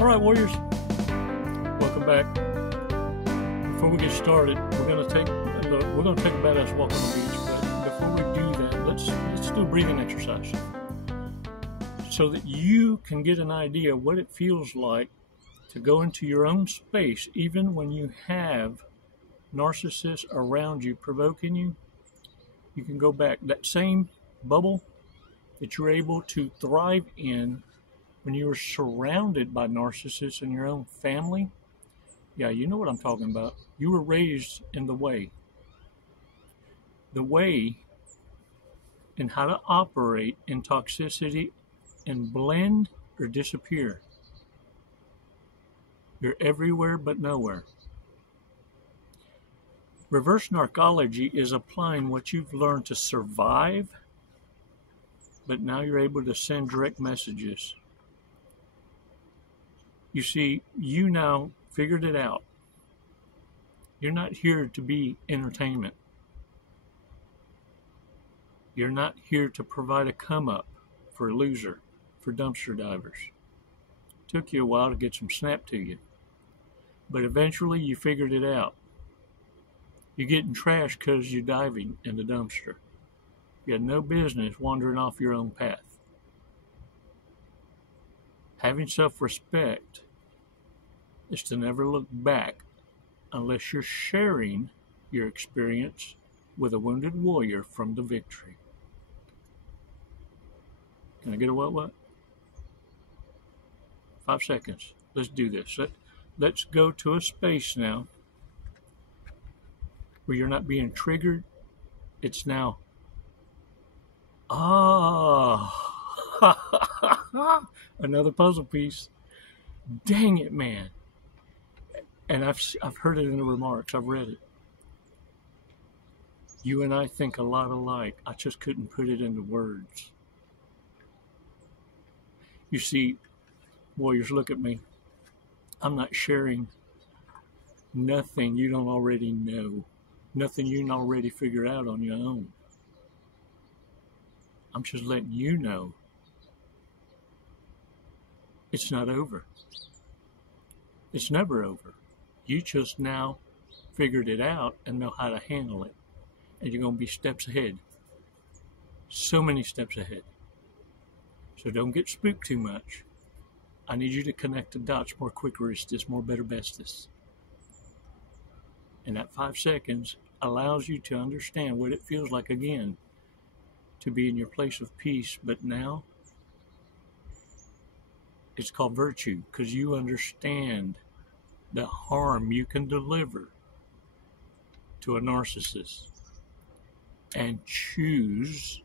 All right, Warriors, welcome back. Before we get started, we're gonna take a badass walk on the beach. But before we do that, let's do a breathing exercise so that you can get an idea of what it feels like to go into your own space, even when you have narcissists around you provoking you. You can go back that same bubble that you're able to thrive in when you were surrounded by narcissists in your own family. Yeah, you know what I'm talking about. You were raised in the way and how to operate in toxicity and blend or disappear. You're everywhere but nowhere. Reverse narcology is applying what you've learned to survive, but now you're able to send direct messages. You see, you now figured it out. You're not here to be entertainment. You're not here to provide a come up for a loser, for dumpster divers. Took you a while to get some snap to you, but eventually you figured it out. You're getting trashed because you're diving in the dumpster. You had no business wandering off your own path. Having self-respect is to never look back unless you're sharing your experience with a wounded warrior from the victory. Can I get a what? 5 seconds. Let's do this. Let's go to a space now where you're not being triggered. It's now, another puzzle piece. Dang it, man. And I've heard it in the remarks. I've read it. You and I think a lot alike. I just couldn't put it into words. You see, Warriors, look at me. I'm not sharing nothing you don't already know. Nothing you can already figure out on your own. I'm just letting you know it's not over. It's never over. You just now figured it out and know how to handle it. And you're going to be steps ahead. So many steps ahead. So don't get spooked too much. I need you to connect the dots more quickest, more better bestest. And that 5 seconds allows you to understand what it feels like again to be in your place of peace. But now it's called virtue, because you understand the harm you can deliver to a narcissist and choose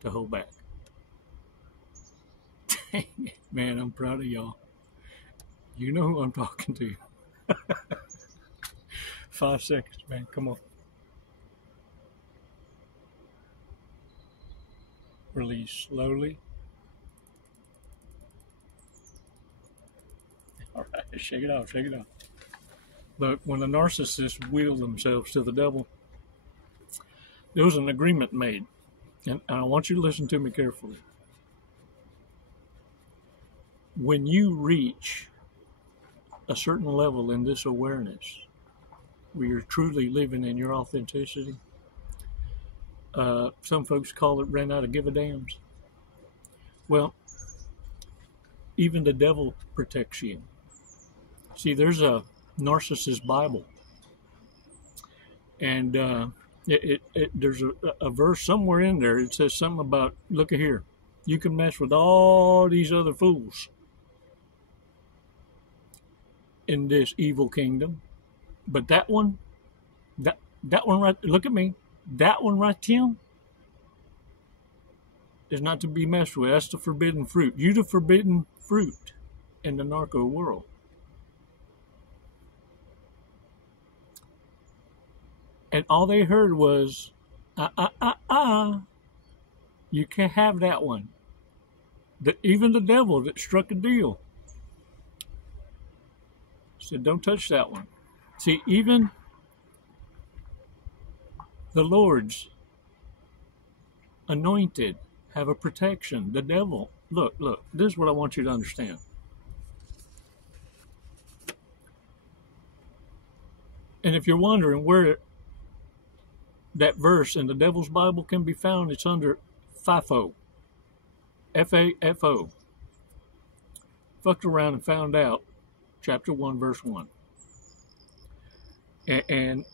to hold back. Dang it, man, I'm proud of y'all. You know who I'm talking to. 5 seconds, man, come on. Release slowly. All right, shake it off, shake it off. Look, when the narcissists wheel themselves to the devil, there was an agreement made, and I want you to listen to me carefully. When you reach a certain level in this awareness, where you're truly living in your authenticity, some folks call it ran out of give-a-dams. Well, even the devil protects you. See, there's a narcissist Bible, and there's a verse somewhere in there. It says something about, look at here, you can mess with all these other fools in this evil kingdom, but that one right, look at me, that one right, Tim, is not to be messed with. That's the forbidden fruit. You the forbidden fruit in the narco world. And all they heard was, you can't have that one. Even the devil that struck a deal said, don't touch that one. See, even the Lord's anointed have a protection. The devil, look, this is what I want you to understand. And if you're wondering where that verse in the Devil's Bible can be found, it's under FAFO. FAFO. Fucked around and found out, chapter 1, verse 1. And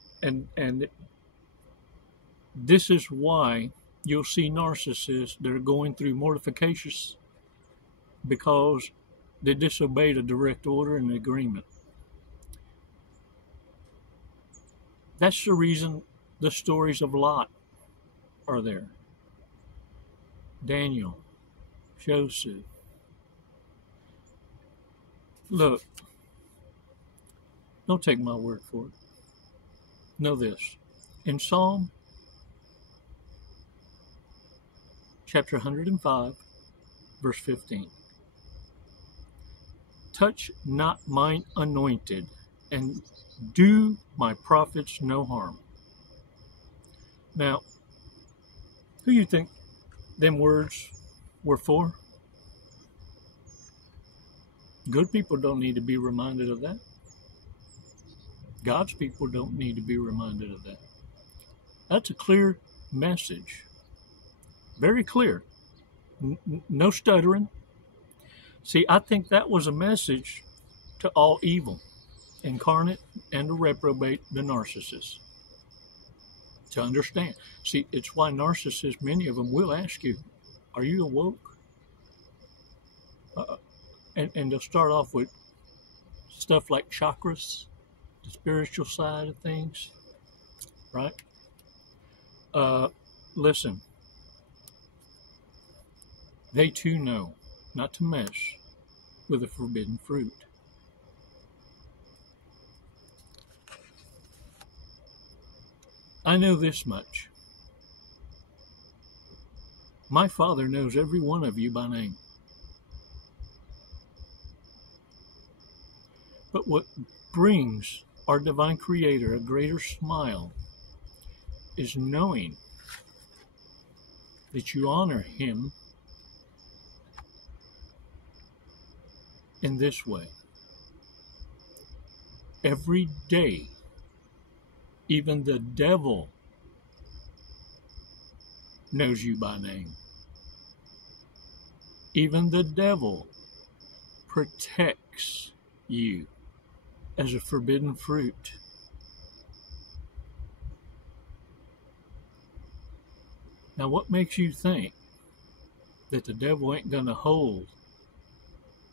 this is why you'll see narcissists that are going through mortifications because they disobeyed a direct order and agreement. That's the reason the stories of Lot are there. Daniel, Joseph. Look, don't take my word for it. Know this. In Psalm chapter 105, verse 15. Touch not mine anointed, and do my prophets no harm. Now, who you think them words were for? Good people don't need to be reminded of that. God's people don't need to be reminded of that. That's a clear message. Very clear. No stuttering. See, I think that was a message to all evil, incarnate and the reprobate, the narcissist. To understand. See, it's why narcissists, many of them will ask you, are you awoke? And they'll start off with stuff like chakras, the spiritual side of things, right? Listen, they too know not to mess with the forbidden fruit. I know this much. My Father knows every one of you by name. But what brings our divine Creator a greater smile is knowing that you honor Him in this way. Every day, even the devil knows you by name. Even the devil protects you as a forbidden fruit. Now, what makes you think that the devil ain't going to hold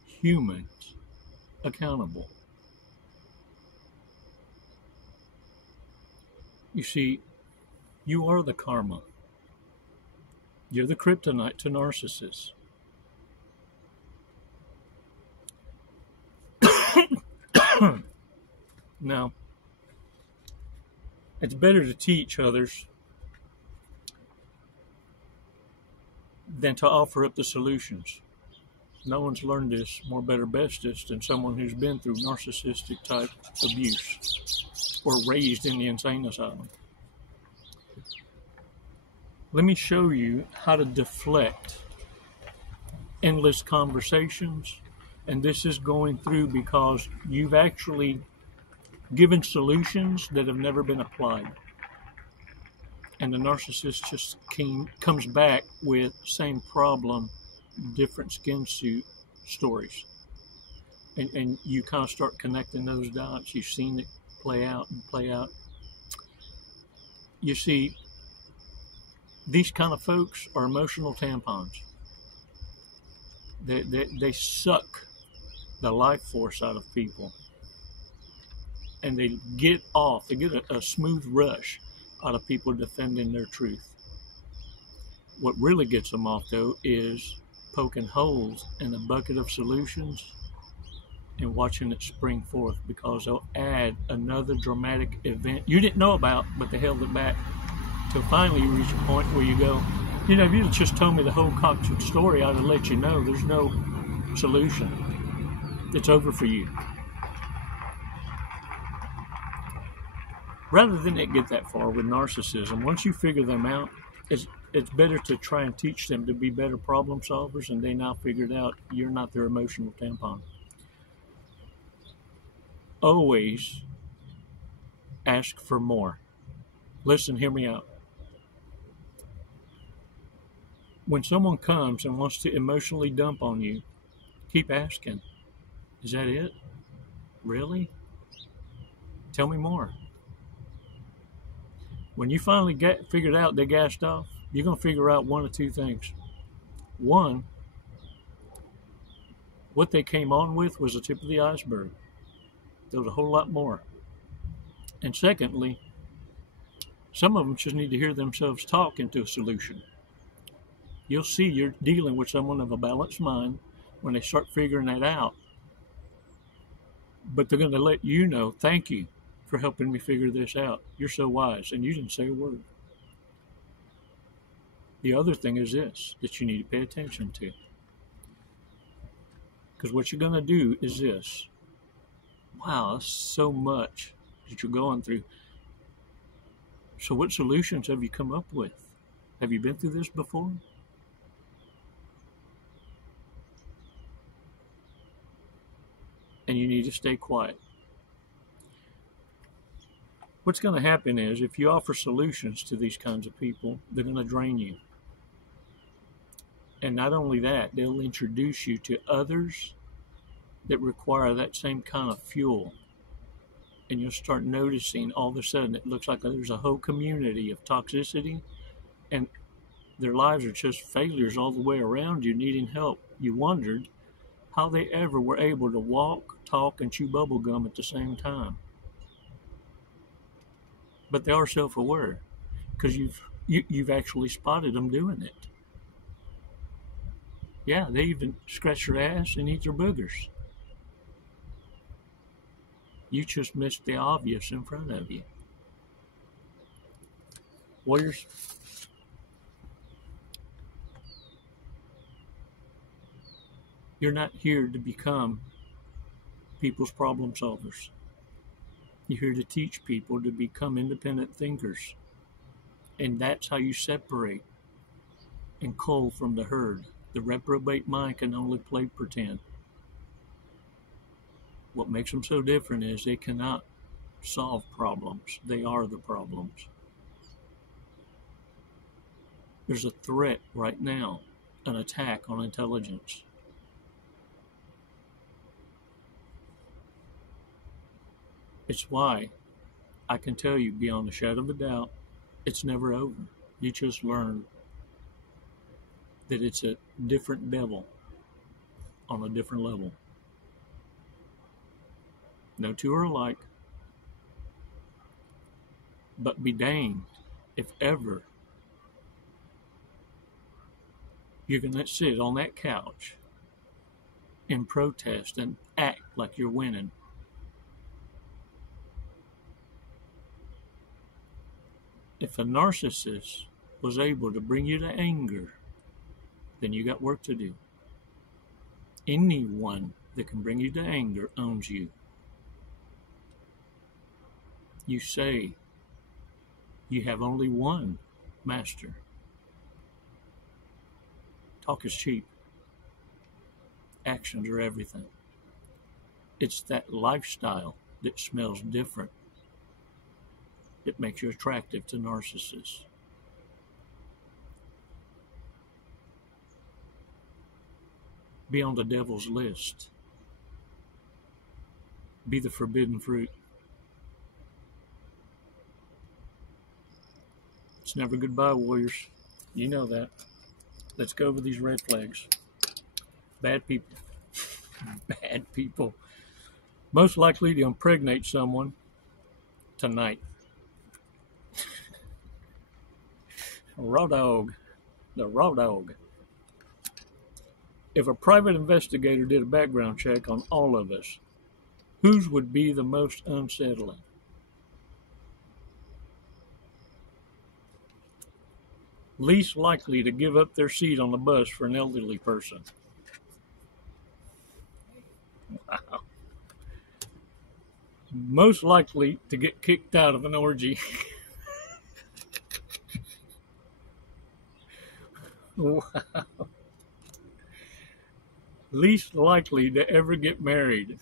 humans accountable? You see, you are the karma. You're the kryptonite to narcissists. Now, it's better to teach others than to offer up the solutions. No one's learned this more better bestest than someone who's been through narcissistic type abuse or raised in the insane asylum. Let me show you how to deflect endless conversations. And this is going through because you've actually given solutions that have never been applied. And the narcissist just comes back with same problem, different skin suit stories. And you kind of start connecting those dots. You've seen it play out and play out. You see, these kind of folks are emotional tampons. They suck the life force out of people. And they get a smooth rush out of people defending their truth. What really gets them off, though, is poking holes in a bucket of solutions and watching it spring forth, because they'll add another dramatic event you didn't know about, but they held it back till finally you reach a point where you go, you know, if you'd just told me the whole cocktail story, I'd have let you know there's no solution. It's over for you. Rather than it get that far with narcissism, once you figure them out, it's better to try and teach them to be better problem solvers, and they now figured out you're not their emotional tampon. Always Ask for more. Listen, hear me out. When someone comes and wants to emotionally dump on you, keep asking. Is that it? Really? Tell me more. When you finally get figured out they gassed off, you're going to figure out one of two things. One, what they came on with was the tip of the iceberg. There was a whole lot more. And secondly, some of them just need to hear themselves talk into a solution. You'll see you're dealing with someone of a balanced mind when they start figuring that out. But they're going to let you know, thank you for helping me figure this out. You're so wise, and you didn't say a word. The other thing is this, that you need to pay attention to. Because what you're going to do is this. Wow, that's so much that you're going through. So what solutions have you come up with? Have you been through this before? And you need to stay quiet. What's going to happen is if you offer solutions to these kinds of people, they're going to drain you. And not only that, they'll introduce you to others that require that same kind of fuel. And you'll start noticing all of a sudden it looks like there's a whole community of toxicity, and their lives are just failures all the way around you, needing help. You wondered how they ever were able to walk, talk, and chew bubble gum at the same time. But they are self-aware because you've actually spotted them doing it. Yeah, they even scratch their ass and eat their boogers. You just missed the obvious in front of you. Warriors, you're not here to become people's problem solvers. You're here to teach people to become independent thinkers. And that's how you separate and cull from the herd. The reprobate mind can only play pretend. What makes them so different is they cannot solve problems. They are the problems. There's a threat right now, an attack on intelligence. It's why I can tell you beyond a shadow of a doubt, it's never over. You just learn that it's a different devil on a different level. No two are alike, but be danged if ever you're going to sit on that couch and protest and act like you're winning. If a narcissist was able to bring you to anger, then you got work to do. Anyone that can bring you to anger owns you. You say you have only one master. Talk is cheap. Actions are everything. It's that lifestyle that smells different that makes you attractive to narcissists. Be on the devil's list. Be the forbidden fruit. It's never goodbye, warriors. You know that. Let's go over these red flags. Bad people. Bad people. Most likely to impregnate someone tonight. Raw dog. The raw dog. If a private investigator did a background check on all of us, whose would be the most unsettling? Least likely to give up their seat on the bus for an elderly person. Wow. Most likely to get kicked out of an orgy. Wow. Least likely to ever get married.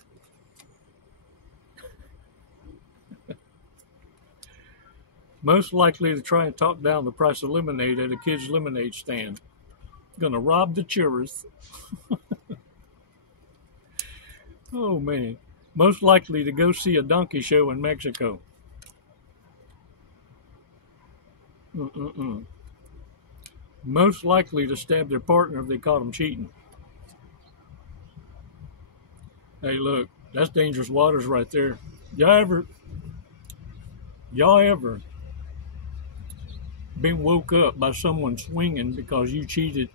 Most likely to try and talk down the price of lemonade at a kid's lemonade stand. Gonna rob the churros. Oh man. Most likely to go see a donkey show in Mexico. Mm-mm-mm. Most likely to stab their partner if they caught them cheating. Hey, look, that's dangerous waters right there. Y'all ever been woke up by someone swinging because you cheated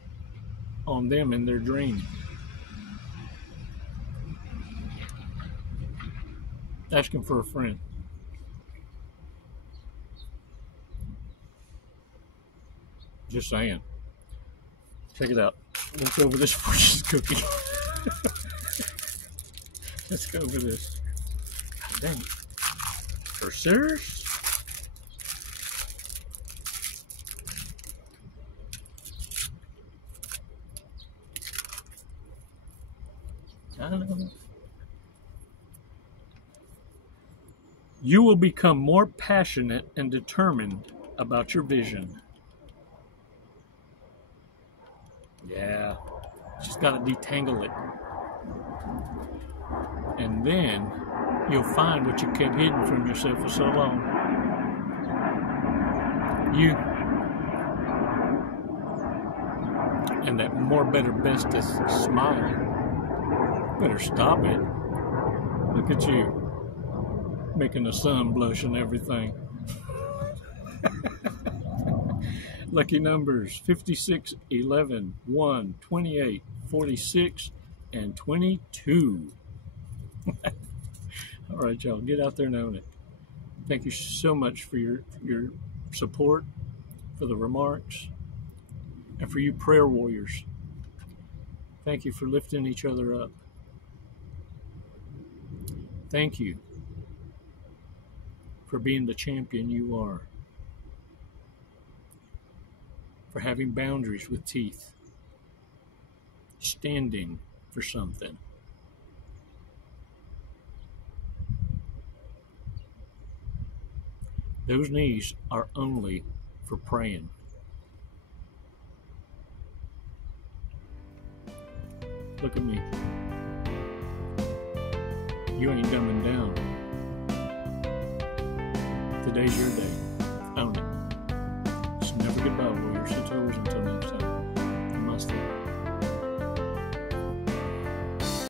on them in their dream? Asking for a friend. Just saying. Check it out. Let's go over this Reese's cookie. Let's go over this. Dang it. For serious? I don't know. You will become more passionate and determined about your vision. Yeah, just got to detangle it. And then you'll find what you kept hidden from yourself for so long. You and that more, better, bestest smile. Better stop it. Look at you. Making the sun blush and everything. Lucky numbers 56, 11, 1, 28, 46, and 22. All right, y'all, get out there and own it. Thank you so much for your support, for the remarks, and for you prayer warriors. Thank you for lifting each other up. Thank you for being the champion you are, for having boundaries with teeth, standing for something. Those knees are only for praying. Look at me. You ain't dumbing down. Today's your day.